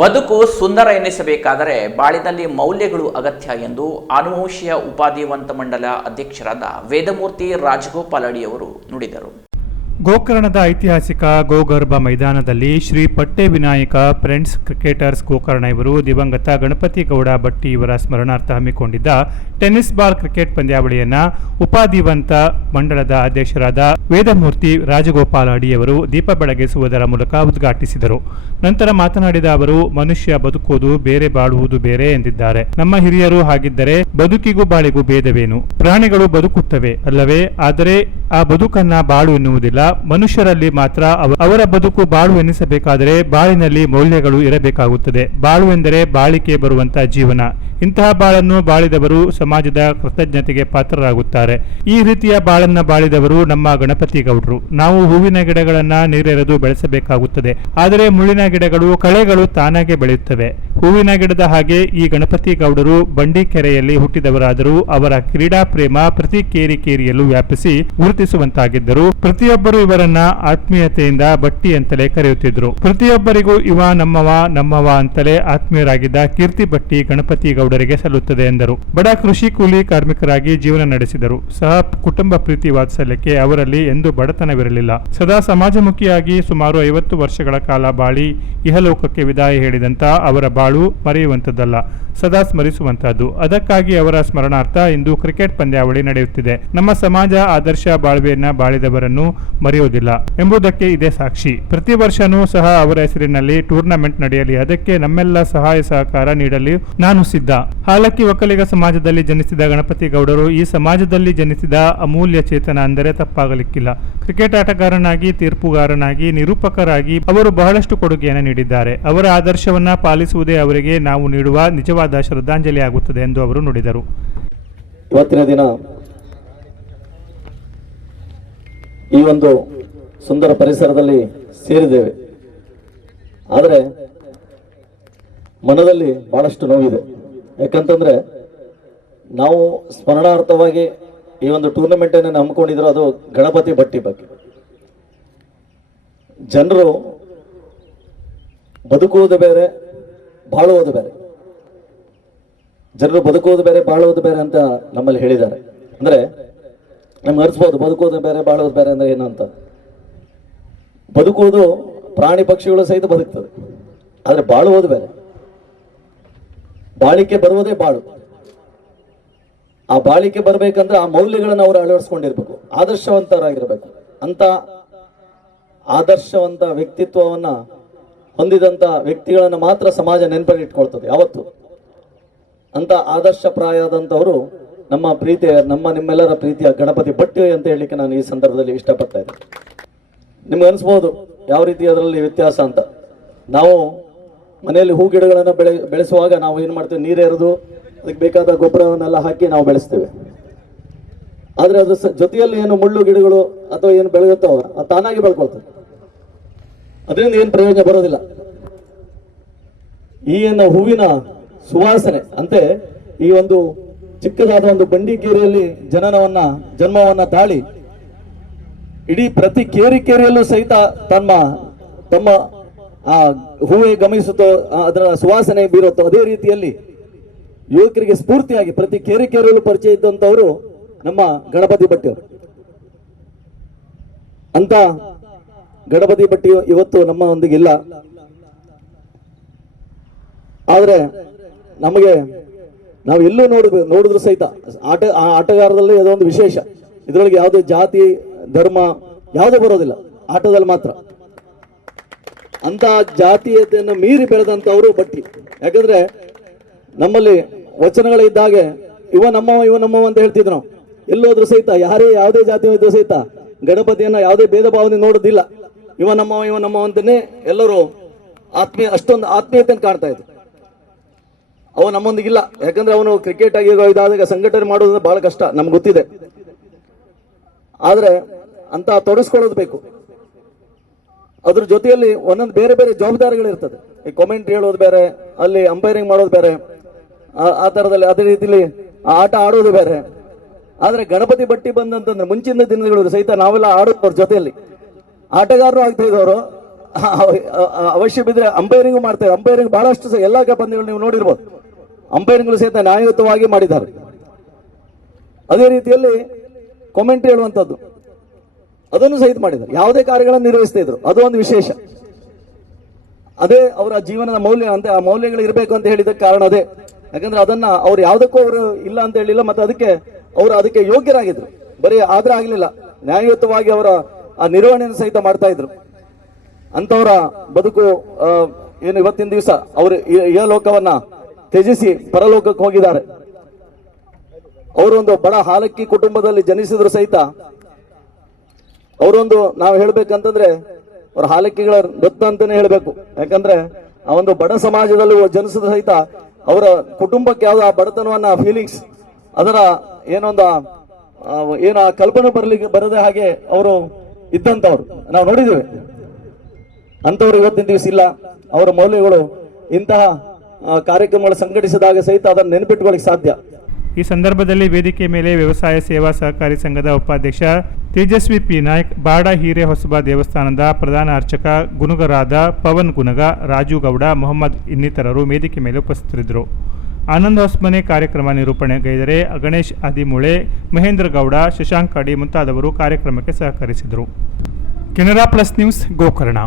ಬದುಕು ಸುಂದರ ಎನ್ನಿಸಬೇಕಾದರೆ ಬಾಳಿನಲ್ಲಿ ಮೌಲ್ಯಗಳು ಅಗತ್ಯ ಎಂದು ಆನುವಂಶೀಯ ಉಪಾಧಿವಂತ ಮಂಡಲ ಅಧ್ಯಕ್ಷರಾದ ವೇದಮೂರ್ತಿ ರಾಜಗೋಪಾಲ್ ಅಡಿಯವರು ನುಡಿದರು. ಗೋಕರ್ಣದ ಐತಿಹಾಸಿಕ ಗೋಗರ್ಭ ಮೈದಾನದಲ್ಲಿ ಶ್ರೀ ಪಟ್ಟೆ ವಿನಾಯಕ ಫ್ರೆಂಡ್ಸ್ ಕ್ರಿಕೆಟರ್ಸ್ ಗೋಕರ್ಣ ಇವರು ದಿವಂಗತ ಗಣಪತಿ ಗೌಡ ಭಟ್ಟಿ ಇವರ ಸ್ಮರಣಾರ್ಥ ಹಮ್ಮಿಕೊಂಡಿದ್ದ ಟೆನ್ನಿಸ್ ಬಾಲ್ ಕ್ರಿಕೆಟ್ ಪಂದ್ಯಾವಳಿಯನ್ನ ಉಪಾಧಿವಂತ ಮಂಡಳದ ಅಧ್ಯಕ್ಷರಾದ ವೇದಮೂರ್ತಿ ರಾಜಗೋಪಾಲ ಅಡಿಯವರು ದೀಪ ಬೆಳಗಿಸುವುದರ ಮೂಲಕ ಉದ್ಘಾಟಿಸಿದರು. ನಂತರ ಮಾತನಾಡಿದ ಅವರು, ಮನುಷ್ಯ ಬದುಕುವುದು ಬೇರೆ, ಬಾಳುವುದು ಬೇರೆ ಎಂದಿದ್ದಾರೆ. ನಮ್ಮ ಹಿರಿಯರು ಹಾಗಿದ್ದರೆ ಬದುಕಿಗೂ ಬಾಳಿಗೂ ಭೇದವೇನು? ಪ್ರಾಣಿಗಳು ಬದುಕುತ್ತವೆ ಅಲ್ಲವೇ? ಆದರೆ ಆ ಬದುಕನ್ನ ಬಾಳು ಎನ್ನುವುದಿಲ್ಲ. ಮನುಷ್ಯರಲ್ಲಿ ಮಾತ್ರ ಅವ- ಅವರ ಬದುಕು ಬಾಳು ಎನಿಸಬೇಕಾದರೆ ಬಾಳಿನಲ್ಲಿ ಮೌಲ್ಯಗಳು ಇರಬೇಕಾಗುತ್ತದೆ. ಬಾಳು ಎಂದರೆ ಬಾಳಿಕೆ ಬರುವಂತಹ ಜೀವನ. ಇಂತಹ ಬಾಳನ್ನು ಬಾಳಿದವರು ಸಮಾಜದ ಕೃತಜ್ಞತೆಗೆ ಪಾತ್ರರಾಗುತ್ತಾರೆ. ಈ ರೀತಿಯ ಬಾಳನ್ನ ಬಾಳಿದವರು ನಮ್ಮ ಗಣಪತಿ ಗೌಡರು. ನಾವು ಹೂವಿನ ಗಿಡಗಳನ್ನ ನೀರೆರೆದು ಬೆಳೆಸಬೇಕಾಗುತ್ತದೆ. ಆದರೆ ಮುಳ್ಳಿನ ಗಿಡಗಳು ಕಳೆಗಳು ತಾನಾಗೆ ಬೆಳೆಯುತ್ತವೆ. ಹೂವಿನ ಗಿಡದ ಹಾಗೆ ಈ ಗಣಪತಿ ಗೌಡರು ಬಂಡಿಕೆರೆಯಲ್ಲಿ ಹುಟ್ಟಿದವರಾದರೂ ಅವರ ಕ್ರೀಡಾ ಪ್ರೇಮ ಪ್ರತಿ ಕೇರಿ ಕೇರಿಯಲ್ಲೂ ವ್ಯಾಪಿಸಿ ಗುರುತಿಸುವಂತಾಗಿದ್ದರು. ಪ್ರತಿಯೊಬ್ಬರು ಇವರನ್ನ ಆತ್ಮೀಯತೆಯಿಂದ ಬಟ್ಟಿ ಅಂತಲೇ ಕರೆಯುತ್ತಿದ್ದರು. ಪ್ರತಿಯೊಬ್ಬರಿಗೂ ಇವ ನಮ್ಮವ ನಮ್ಮವ ಅಂತಲೇ ಆತ್ಮೀಯರಾಗಿದ್ದ ಕೀರ್ತಿ ಬಟ್ಟಿ ಗಣಪತಿ ಗೌಡರಿಗೆ ಸಲ್ಲುತ್ತದೆ ಎಂದರು. ಬಡ ಕೃಷಿ ಕೂಲಿ ಕಾರ್ಮಿಕರಾಗಿ ಜೀವನ ನಡೆಸಿದರು. ಸಹ ಕುಟುಂಬ ಪ್ರೀತಿ ವಾತ್ಸಲ್ಯಕ್ಕೆ ಅವರಲ್ಲಿ ಎಂದೂ ಬಡತನವಿರಲಿಲ್ಲ. ಸದಾ ಸಮಾಜಮುಖಿಯಾಗಿ ಸುಮಾರು ಐವತ್ತು ವರ್ಷಗಳ ಕಾಲ ಬಾಳಿ ಇಹಲೋಕಕ್ಕೆ ವಿದಾಯ ಹೇಳಿದಂತ ಅವರ ಬಾಳು ಮರೆಯುವಂತದ್ದಲ್ಲ ಸದಾ ಸ್ಮರಿಸುವಂತಹದ್ದು ಅದಕ್ಕಾಗಿ ಅವರ ಸ್ಮರಣಾರ್ಥ ಇಂದು ಕ್ರಿಕೆಟ್ ಪಂದ್ಯಾವಳಿ ನಡೆಯುತ್ತಿದೆ. ನಮ್ಮ ಸಮಾಜ ಆದರ್ಶ ಬಾಳ್ವೆಯನ್ನ ಬಾಳಿದವರನ್ನು ಮರೆಯುವುದಿಲ್ಲ ಎಂಬುದಕ್ಕೆ ಇದೇ ಸಾಕ್ಷಿ. ಪ್ರತಿ ವರ್ಷನೂ ಸಹ ಅವರ ಹೆಸರಿನಲ್ಲಿ ಟೂರ್ನಮೆಂಟ್ ನಡೆಯಲಿ, ಅದಕ್ಕೆ ನಮ್ಮೆಲ್ಲ ಸಹಾಯ ಸಹಕಾರ ನೀಡಲಿ ನಾನು ಸಿದ್ಧ. ಹಾಲಕ್ಕಿ ಒಕ್ಕಲಿಗ ಸಮಾಜದಲ್ಲಿ ಜನಿಸಿದ ಗಣಪತಿ ಗೌಡರು ಈ ಸಮಾಜದಲ್ಲಿ ಜನಿಸಿದ ಅಮೂಲ್ಯ ಚೇತನ ಅಂದರೆ ತಪ್ಪಾಗಲಿಕ್ಕಿಲ್ಲ. ಕ್ರಿಕೆಟ್ ಆಟಗಾರನಾಗಿ, ತೀರ್ಪುಗಾರನಾಗಿ, ನಿರೂಪಕರಾಗಿ ಅವರು ಬಹಳಷ್ಟು ಕೊಡುಗೆಯನ್ನು ನೀಡಿದ್ದಾರೆ. ಅವರ ಆದರ್ಶವನ್ನ ಪಾಲಿಸುವುದೇ ಅವರಿಗೆ ನಾವು ನೀಡುವ ನಿಜವಾದ ಶ್ರದ್ಧಾಂಜಲಿ ಆಗುತ್ತದೆ ಎಂದು ಅವರು ನುಡಿದರು. ಇವತ್ತಿನ ದಿನ ಈ ಒಂದು ಸುಂದರ ಪರಿಸರದಲ್ಲಿ ಸೇರಿದ್ದೇವೆ. ಆದರೆ ಮನದಲ್ಲಿ ಬಹಳಷ್ಟು ನೋವಿದೆ. ಯಾಕಂತಂದ್ರೆ ನಾವು ಸ್ಮರಣಾರ್ಥವಾಗಿ ಈ ಒಂದು ಟೂರ್ನಮೆಂಟ್ ಅನ್ನು ಹಮ್ಮಿಕೊಂಡಿದ್ರು ಅದು ಗಣಪತಿ ಭಟ್ಟಿ ಬಗ್ಗೆ. ಜನರು ಬದುಕುವುದು ಬೇರೆ ಬಾಳುವುದು ಬೇರೆ. ಜನರು ಬದುಕುವುದು ಬೇರೆ ಬಾಳುವುದು ಬೇರೆ ಅಂತ ನಮ್ಮಲ್ಲಿ ಹೇಳಿದ್ದಾರೆ. ಅಂದ್ರೆ ನಮ್ಗೆ ಅರ್ಸ್ಬೋದು ಬದುಕುವುದು ಬೇರೆ ಬಾಳುವುದು ಬೇರೆ ಅಂದ್ರೆ ಏನು ಅಂತ. ಬದುಕುವುದು ಪ್ರಾಣಿ ಪಕ್ಷಿಗಳು ಸಹಿತ ಬದುಕ್ತದೆ. ಆದ್ರೆ ಬಾಳುವುದು ಬೇರೆ. ಬಾಳಿಕೆ ಬರುವುದೇ ಬಾಳು. ಆ ಬಾಳಿಕೆ ಬರಬೇಕಂದ್ರೆ ಆ ಮೌಲ್ಯಗಳನ್ನು ಅವರು ಅಳವಡಿಸ್ಕೊಂಡಿರ್ಬೇಕು. ಆದರ್ಶವಂತರಾಗಿರ್ಬೇಕು. ಅಂತ ಆದರ್ಶವಂತ ವ್ಯಕ್ತಿತ್ವವನ್ನ ಹೊಂದಿದಂತ ವ್ಯಕ್ತಿಗಳನ್ನು ಮಾತ್ರ ಸಮಾಜ ನೆನಪಲ್ಲಿ ಇಟ್ಕೊಳ್ತದೆ, ಯಾವತ್ತು? ಅಂತ ಆದರ್ಶಪ್ರಾಯದಂಥವರು ನಮ್ಮ ಪ್ರೀತಿಯ, ನಮ್ಮ ನಿಮ್ಮೆಲ್ಲರ ಪ್ರೀತಿಯ ಗಣಪತಿ ಭಟ್ಟಿ ಅಂತ ಹೇಳಲಿಕ್ಕೆ ನಾನು ಈ ಸಂದರ್ಭದಲ್ಲಿ ಇಷ್ಟಪಡ್ತಾ ಇದ್ದೆ. ನಿಮ್ಗೆ ಅನಿಸ್ಬೋದು ಯಾವ ರೀತಿ ಅದರಲ್ಲಿ ವ್ಯತ್ಯಾಸ ಅಂತ? ನಾವು ಮನೆಯಲ್ಲಿ ಹೂ ಗಿಡಗಳನ್ನು ಬೆಳೆ, ಬೆಳೆಸುವಾಗ ನಾವು ಏನು ಮಾಡ್ತೇವೆ? ನೀರೆರೆದು ಅದಕ್ಕೆ ಬೇಕಾದ ಗೊಬ್ಬರವನ್ನೆಲ್ಲ ಹಾಕಿ ನಾವು ಬೆಳೆಸ್ತೇವೆ. ಆದರೆ ಅದು ಸ- ಜೊತೆಯಲ್ಲಿ ಏನು ಮುಳ್ಳು ಗಿಡಗಳು ಅಥವಾ ಏನು ಬೆಳೆಯುತ್ತೋ ಅದು ತಾನಾಗಿ ಬೆಳ್ಕೊಳ್ತದೆ. ಅದರಿಂದ ಏನು ಪ್ರಯೋಜನ ಬರೋದಿಲ್ಲ. ಈ ಹೂವಿನ ಸುವಾಸನೆ ಅಂತೆ ಈ ಒಂದು ಚಿಕ್ಕದಾದ ಒಂದು ಬಂಡಿಕೇರಿಯಲ್ಲಿ ಜನನವನ್ನ, ಜನ್ಮವನ್ನ ತಾಳಿ ಇಡೀ ಪ್ರತಿ ಕೇರಿ ಕೇರಿಯಲ್ಲೂ ಸಹಿತ ತಮ್ಮ ತಮ್ಮ ಆ ಹೂವೆ ಗಮನಿಸುತ್ತೋ ಅದರ ಸುವಾಸನೆ ಬೀರುತ್ತೋ ಅದೇ ರೀತಿಯಲ್ಲಿ ಯುವಕರಿಗೆ ಸ್ಫೂರ್ತಿಯಾಗಿ ಪ್ರತಿ ಕೇರಿ ಕೇರಿಯಲ್ಲೂ ಪರಿಚಯ ಇದ್ದಂಥವರು ನಮ್ಮ ಗಣಪತಿ ಭಟ್ಟಿ ಅವರು. ಅಂತ ಗಣಪತಿ ಭಟ್ಟಿ ಇವತ್ತು ನಮ್ಮೊಂದಿಗೆ ಇಲ್ಲ ಆದ್ರೆ ನಮಗೆ ನಾವು ಎಲ್ಲೂ ನೋಡಿದ್ರು ನೋಡಿದ್ರು ಸಹಿತ. ಆಟ, ಆ ಆಟಗಾರದಲ್ಲಿ ಅದೊಂದು ವಿಶೇಷ. ಇದರೊಳಗೆ ಯಾವುದೇ ಜಾತಿ, ಧರ್ಮ ಯಾವುದೇ ಬರೋದಿಲ್ಲ. ಆಟದಲ್ಲಿ ಮಾತ್ರ. ಅಂತ ಜಾತೀಯತೆಯನ್ನು ಮೀರಿ ಬೆಳೆದಂತವರು ಬಟ್ಟಿ ಯಾಕಂದ್ರೆ ನಮ್ಮಲ್ಲಿ ವಚನಗಳಿದ್ದಾಗೆ ಇವ ನಮ್ಮ ಇವ ನಮ್ಮ ಅಂತ ಹೇಳ್ತಿದ್ರು ನಾವು. ಎಲ್ಲೋದ್ರೂ ಸಹಿತ, ಯಾರೇ ಯಾವುದೇ ಜಾತಿ ಇದ್ರೂ ಸಹಿತ ಗಣಪತಿಯನ್ನು ಯಾವುದೇ ಭೇದ ಭಾವನೆ ನೋಡೋದಿಲ್ಲ. ಇವ ನಮ್ಮ ಇವ ನಮ್ಮ ಅಂತಾನೆ ಎಲ್ಲರೂ ಆತ್ಮೀಯ, ಅಷ್ಟೊಂದು ಆತ್ಮೀಯತೆಯನ್ನು ಕಾಣ್ತಾ ಇದ್ರು. ಅವ ನಮ್ಮೊಂದಿಗಿಲ್ಲ. ಯಾಕಂದ್ರೆ ಅವನು ಕ್ರಿಕೆಟ್ ಆಗಿ ಇದಾದಾಗ ಸಂಘಟನೆ ಮಾಡೋದು ಬಹಳ ಕಷ್ಟ. ನಮ್ಗೆ ಗೊತ್ತಿದೆ. ಆದ್ರೆ ಅಂತ ತೊಡಸ್ಕೊಳ್ಳೋದು ಬೇಕು. ಅದ್ರ ಜೊತೆಯಲ್ಲಿ ಒಂದೊಂದು ಬೇರೆ ಬೇರೆ ಜವಾಬ್ದಾರಿಗಳಿರ್ತದೆ. ಈ ಕಾಮೆಂಟ್ ಹೇಳೋದು ಬೇರೆ, ಅಲ್ಲಿ ಅಂಪೈರಿಂಗ್ ಮಾಡೋದು ಬೇರೆ, ಆ- ತರದಲ್ಲಿ ಅದೇ ರೀತಿಲಿ ಆಟ ಆಡೋದು ಬೇರೆ. ಆದ್ರೆ ಗಣಪತಿ ಬಟ್ಟಿ ಬಂದಂತಂದ್ರೆ ಮುಂಚಿನ ದಿನಗಳು ಸಹಿತ ನಾವೆಲ್ಲ ಆಡೋದು ಅವ್ರ ಜೊತೆಯಲ್ಲಿ. ಆಟಗಾರರು ಆಗ್ತಾ ಇದ್ದವರು ಅವಶ್ಯ ಬಿದ್ದರೆ ಅಂಪೈರಿಂಗ್ ಮಾಡ್ತಾರೆ. ಅಂಪೈರಿಂಗ್ ಬಹಳಷ್ಟು ಎಲ್ಲ ಪಂದ್ಯಗಳು ನೀವು ನೋಡಿರ್ಬೋದು. ಅಂಪೈರಿಂಗ್ಗಳು ಸಹಿತ ನ್ಯಾಯಯುತವಾಗಿ ಮಾಡಿದ್ದಾರೆ. ಅದೇ ರೀತಿಯಲ್ಲಿ ಕಾಮೆಂಟ್ರಿ ಹೇಳುವಂಥದ್ದು. ಅದನ್ನು ಸಹಿತ ಮಾಡಿದ್ದಾರೆ. ಯಾವುದೇ ಕಾರ್ಯಗಳನ್ನು ನಿರ್ವಹಿಸ್ತಾ ಇದ್ರು. ಅದು ಒಂದು ವಿಶೇಷ. ಅದೇ ಅವರ ಜೀವನದ ಮೌಲ್ಯ ಅಂತ, ಆ ಮೌಲ್ಯಗಳು ಇರಬೇಕು ಅಂತ ಹೇಳಿದಕ್ಕೆ ಕಾರಣ ಅದೇ. ಯಾಕಂದ್ರೆ ಅದನ್ನ ಅವ್ರು ಯಾವುದಕ್ಕೂ ಅವರು ಇಲ್ಲ ಅಂತ ಹೇಳಿಲ್ಲ, ಮತ್ತೆ ಅದಕ್ಕೆ ಅವರು ಅದಕ್ಕೆ ಯೋಗ್ಯರಾಗಿದ್ರು. ಬರೀ ಆದ್ರೆ ಆಗಲಿಲ್ಲ. ನ್ಯಾಯಯುತವಾಗಿ ಅವರ ಆ ನಿರ್ವಹಣೆಯನ್ನು ಸಹಿತ ಮಾಡ್ತಾ ಇದ್ರು. ಅಂತವರ ಬದುಕು ಏನು ಇವತ್ತಿನ ದಿವಸ ಅವರು ಈ ಲೋಕವನ್ನ ತ್ಯಜಿಸಿ ಪರಲೋಕಕ್ಕೆ ಹೋಗಿದ್ದಾರೆ. ಅವರೊಂದು ಬಡ ಹಾಲಕ್ಕಿ ಕುಟುಂಬದಲ್ಲಿ ಜನಿಸಿದ್ರು ಸಹಿತ ಅವರೊಂದು ನಾವು ಹೇಳ್ಬೇಕಂತಂದ್ರೆ ಅವ್ರ ಹಾಲಕ್ಕಿಗಳ ರತ್ನ ಅಂತಾನೆ ಹೇಳ್ಬೇಕು. ಯಾಕಂದ್ರೆ ಆ ಒಂದು ಬಡ ಸಮಾಜದಲ್ಲಿ ಜನಿಸಿದ್ರು ಸಹಿತ ಅವರ ಕುಟುಂಬಕ್ಕೆ ಯಾವ್ದು ಆ ಬಡತನವನ್ನ ಫೀಲಿಂಗ್ಸ್ ಅದರ ಏನೊಂದು ಏನು ಆ ಕಲ್ಪನೆ ಬರಲಿಕ್ಕೆ, ಬರದೆ ಹಾಗೆ ಅವರು ಇದ್ದಂತವ್ರು. ನಾವು ನೋಡಿದ್ದೇವೆ ಅಂಥವ್ರು ಇವತ್ತಿನ ದಿವಸ ಇಲ್ಲ. ಅವರ ಮೌಲ್ಯಗಳು ಇಂತಹ ಕಾರ್ಯಕ್ರಮಗಳು ಸಂಘಟಿಸಿದಾಗ ಸಹಿತ ಅದನ್ನು ನೆನಪಿಟ್ಕೊಳ್ಳಿಕ್ಕೆ ಸಾಧ್ಯ. ಈ ಸಂದರ್ಭದಲ್ಲಿ ವೇದಿಕೆ ಮೇಲೆ ವ್ಯವಸಾಯ ಸೇವಾ ಸಹಕಾರಿ ಸಂಘದ ಉಪಾಧ್ಯಕ್ಷ ತೇಜಸ್ವಿ ಪಿ. ನಾಯಕ್, ಬಾಡ ಹಿರೆ ಹೊಸಬ ದೇವಸ್ಥಾನದ ಪ್ರಧಾನ ಅರ್ಚಕ ಗುನುಗರಾದ ಪವನ್ ಗುನಗ ರಾಜು ಗೌಡ, ಮೊಹಮ್ಮದ್ ಇನ್ನಿತರರು ವೇದಿಕೆ ಮೇಲೆ ಉಪಸ್ಥಿತರಿದ್ದರು. ಆನಂದ್ ಹೊಸ್ಮನೆ ಕಾರ್ಯಕ್ರಮ ನಿರೂಪಣೆಗೈದರೆ ಗಣೇಶ್ ಅದಿಮುಳೆ, ಮಹೇಂದ್ರ ಗೌಡ, ಶಶಾಂಕ್ ಅಡಿ ಮುಂತಾದವರು ಕಾರ್ಯಕ್ರಮಕ್ಕೆ ಸಹಕರಿಸಿದರು. Canara plus news Gokarna.